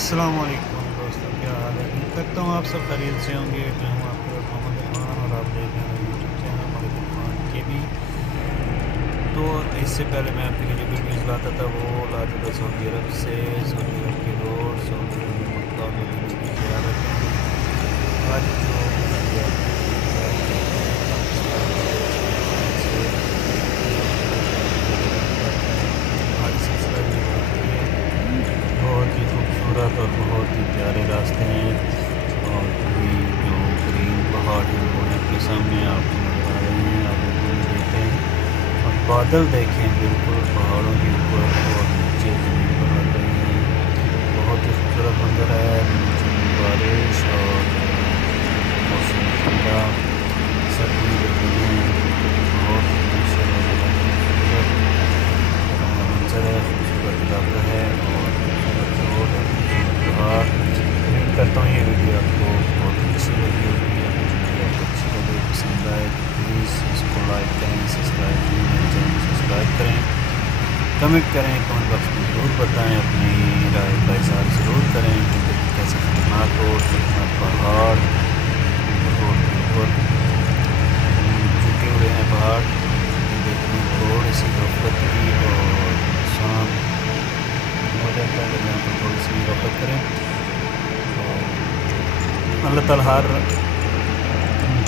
अस्सलाम वालेकुम दोस्तों, क्या हाल है? उम्मीद करता हूँ आप सब खैरियत से होंगे। मैं हूँ आपके मोहम्मद इरफान और आप देख रहे हैं यूट्यूब चैनल मोहम्मद इरफान के भी। तो इससे पहले मैं आपके लिए जो वीडियोज़ लाता था वो लाता था सऊदी अरब से, सऊदी अरब के रोड, सऊदी अरब में मक्का मदीना की ज़ियारत। आज जो आज सिलसिला ये होती है, बहुत ही खूबसूरत और बहुत ही प्यारे रास्ते हैं। और अभी जो ग्रीन पहाड़ हैं वो आपके सामने आपको नजर आ रहे हैं, आप वो भी देखें और बादल देखें बिल्कुल पहाड़ों के ऊपर और नीचे ज़मीन पर आ रहे हैं। बहुत ही खूबसूरत मंजर है। नीचे बारिश और मौसम ठंडा, सर्दी लगी है। बहुत खूबसूरत मंजर है, खूबसूरत इलाका है और खूबसूरत रोड और खूबसूरत पहाड़। उम्मीद करता हूँ ये वीडियो आपको बहुत अच्छी लगी होगी। अगर वीडियो आपको अच्छी लगे, पसंद आए तो प्लीज़ इसको लाइक करें, सब्सक्राइब करें, मेरे चैनल को सब्सक्राइब करें, कमेंट करें, कमेंट बॉक्स में ज़रूर बताएं, अपनी राय का इज़हार ज़रूर करें कि कैसे खतरनाक रोड, खतरनाक पहाड़, रोड के ऊपर झुके हुए हैं पहाड़। देखने में थोड़ी सी गफलत की और नुकसान हो जाता है अगर यहाँ पर थोड़ी सी गफलत करें। तो अल्लाह ताला हर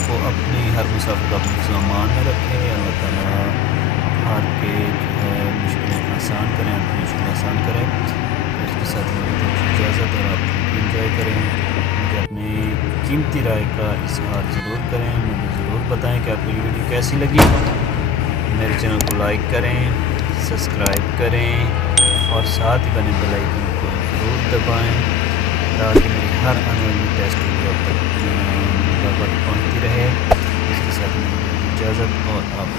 को अपनी हर मुसाफिर को अपनी सामान में रखे। अल्लाह ताला हर के जो है मुश्किलें आसान करें, अपनी मुश्किलें आसान करें। उसके साथ मुझे इजाज़त और आप इंजॉय करें। मुझे अपनी कीमती राय का इज़हार ज़रूर करें, मुझे ज़रूर बताएं कि आपको ये वीडियो कैसी लगी। मेरे चैनल को लाइक करें, सब्सक्राइब करें और साथ ही बने बेल आइकन को ज़रूर दबाएं ताकि मेरी हर आने वाली टेस्ट वीडियो आप तक पहुँचती रहे। इसके साथ मुझे इजाज़त और आप